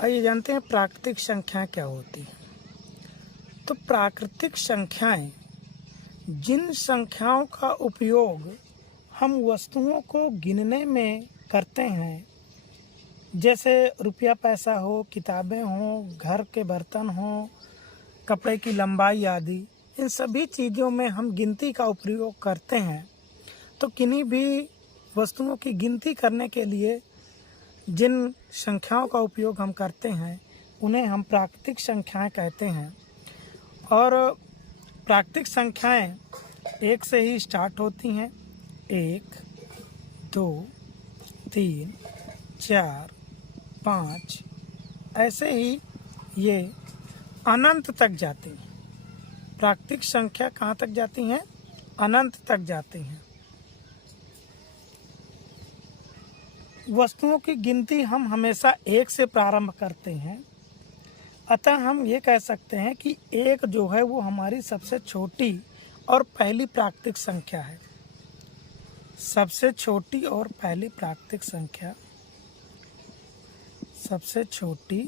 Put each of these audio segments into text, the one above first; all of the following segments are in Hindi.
आइए जानते हैं प्राकृतिक संख्याएं क्या होती हैं। तो प्राकृतिक संख्याएं जिन संख्याओं का उपयोग हम वस्तुओं को गिनने में करते हैं, जैसे रुपया पैसा हो, किताबें हों, घर के बर्तन हों, कपड़े की लंबाई आदि, इन सभी चीज़ों में हम गिनती का उपयोग करते हैं। तो किन्हीं भी वस्तुओं की गिनती करने के लिए जिन संख्याओं का उपयोग हम करते हैं उन्हें हम प्राकृतिक संख्याएं कहते हैं। और प्राकृतिक संख्याएं एक से ही स्टार्ट होती हैं। 1, 2, 3, 4, 5, ऐसे ही ये अनंत तक जाती हैं। प्राकृतिक संख्या कहाँ तक जाती हैं? अनंत तक जाती हैं। वस्तुओं की गिनती हम हमेशा 1 से प्रारंभ करते हैं, अतः हम ये कह सकते हैं कि 1 जो है वो हमारी सबसे छोटी और पहली प्राकृतिक संख्या है। सबसे छोटी और पहली प्राकृतिक संख्या, सबसे छोटी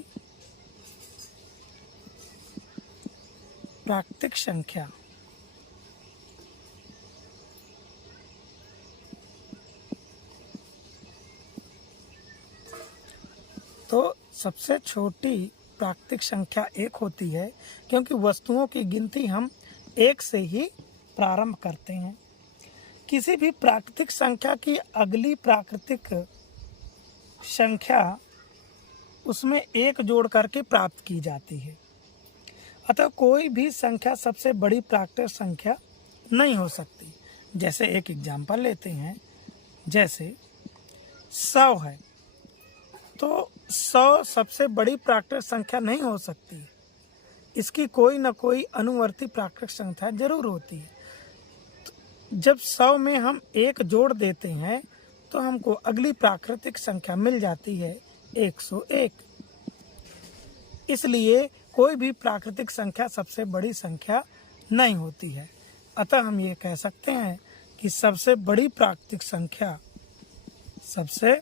प्राकृतिक संख्या तो सबसे छोटी प्राकृतिक संख्या 1 होती है, क्योंकि वस्तुओं की गिनती हम 1 से ही प्रारंभ करते हैं। किसी भी प्राकृतिक संख्या की अगली प्राकृतिक संख्या उसमें 1 जोड़ करके प्राप्त की जाती है। अतः कोई भी संख्या सबसे बड़ी प्राकृतिक संख्या नहीं हो सकती। जैसे एक एग्जाम्पल लेते हैं, जैसे 100 है, तो 100 सबसे बड़ी प्राकृतिक संख्या नहीं हो सकती। इसकी कोई न कोई अनुवर्ती प्राकृतिक संख्या जरूर होती है। जब 100 में हम 1 जोड़ देते हैं तो हमको अगली प्राकृतिक संख्या मिल जाती है 101। इसलिए कोई भी प्राकृतिक संख्या सबसे बड़ी संख्या नहीं होती है। अतः हम ये कह सकते हैं कि सबसे बड़ी प्राकृतिक संख्या, सबसे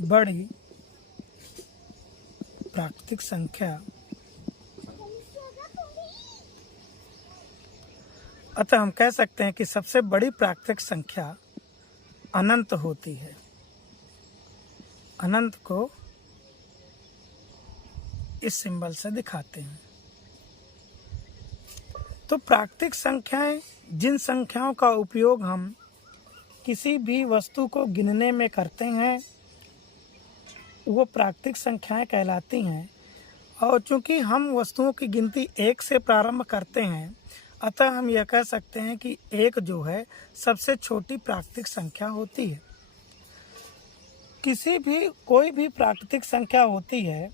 बड़ी प्राकृतिक संख्या, अतः हम कह सकते हैं कि सबसे बड़ी प्राकृतिक संख्या अनंत होती है। अनंत को इस सिंबल से दिखाते हैं। तो प्राकृतिक संख्याएं जिन संख्याओं का उपयोग हम किसी भी वस्तु को गिनने में करते हैं वो प्राकृतिक संख्याएं कहलाती हैं। और चूंकि हम वस्तुओं की गिनती 1 से प्रारंभ करते हैं, अतः हम यह कह सकते हैं कि 1 जो है सबसे छोटी प्राकृतिक संख्या होती है। कोई भी प्राकृतिक संख्या होती है,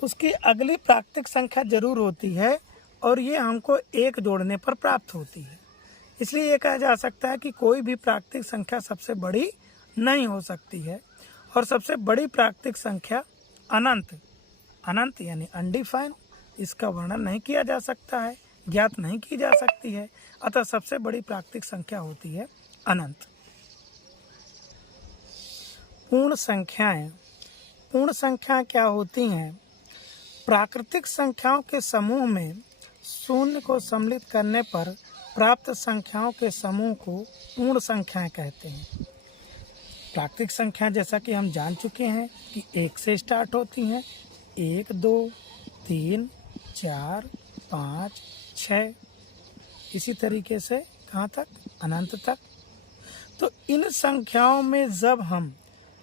उसकी अगली प्राकृतिक संख्या जरूर होती है और ये हमको 1 जोड़ने पर प्राप्त होती है। इसलिए ये कहा जा सकता है कि कोई भी प्राकृतिक संख्या सबसे बड़ी नहीं हो सकती है। और सबसे बड़ी प्राकृतिक संख्या अनंत यानी अनडिफाइंड, इसका वर्णन नहीं किया जा सकता है, ज्ञात नहीं की जा सकती है। अतः सबसे बड़ी प्राकृतिक संख्या होती है अनंत। पूर्ण संख्याएं, पूर्ण संख्याएं क्या होती हैं? प्राकृतिक संख्याओं के समूह में 0 को सम्मिलित करने पर प्राप्त संख्याओं के समूह को पूर्ण संख्याएं कहते हैं। प्राकृतिक संख्या जैसा कि हम जान चुके हैं कि 1 से स्टार्ट होती हैं। 1, 2, 3, 4, 5, 6, इसी तरीके से कहाँ तक? अनंत तक। तो इन संख्याओं में जब हम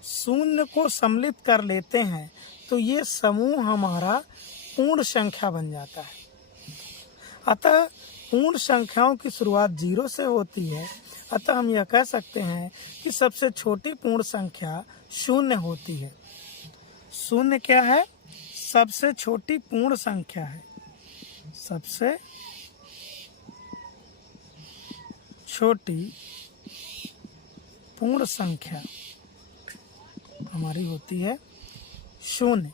0 को सम्मिलित कर लेते हैं तो ये समूह हमारा पूर्ण संख्या बन जाता है। अतः पूर्ण संख्याओं की शुरुआत 0 से होती है। अतः हम यह कह सकते हैं कि सबसे छोटी पूर्ण संख्या 0 होती है। 0 क्या है? सबसे छोटी पूर्ण संख्या है। सबसे छोटी पूर्ण संख्या हमारी होती है 0।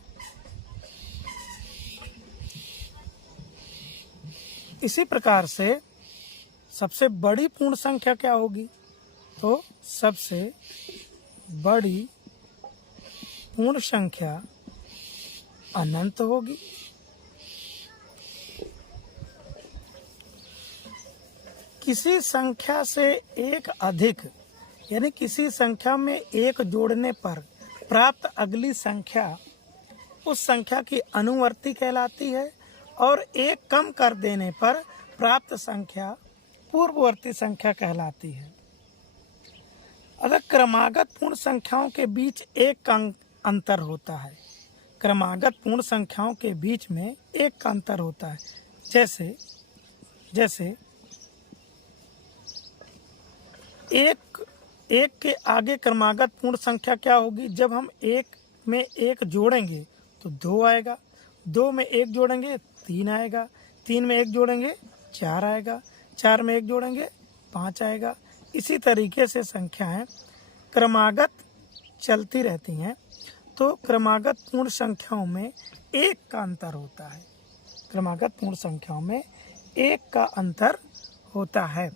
इसी प्रकार से सबसे बड़ी पूर्ण संख्या क्या होगी? तो सबसे बड़ी पूर्ण संख्या अनंत होगी। किसी संख्या से एक अधिक यानी किसी संख्या में एक जोड़ने पर प्राप्त अगली संख्या उस संख्या की अनुवर्ती कहलाती है और एक कम कर देने पर प्राप्त संख्या पूर्ववर्ती संख्या कहलाती है। अगर क्रमागत पूर्ण संख्याओं के बीच एक का अंतर होता है, क्रमागत पूर्ण संख्याओं के बीच में एक का अंतर होता है, जैसे एक के आगे क्रमागत पूर्ण संख्या क्या होगी? जब हम एक में एक जोड़ेंगे तो 2 आएगा, 2 में एक जोड़ेंगे 3 आएगा, 3 में एक जोड़ेंगे 4 आएगा, 4 में एक जोड़ेंगे 5 आएगा। इसी तरीके से संख्याएं क्रमागत चलती रहती हैं। तो क्रमागत पूर्ण संख्याओं में एक का अंतर होता है, क्रमागत पूर्ण संख्याओं में एक का अंतर होता है।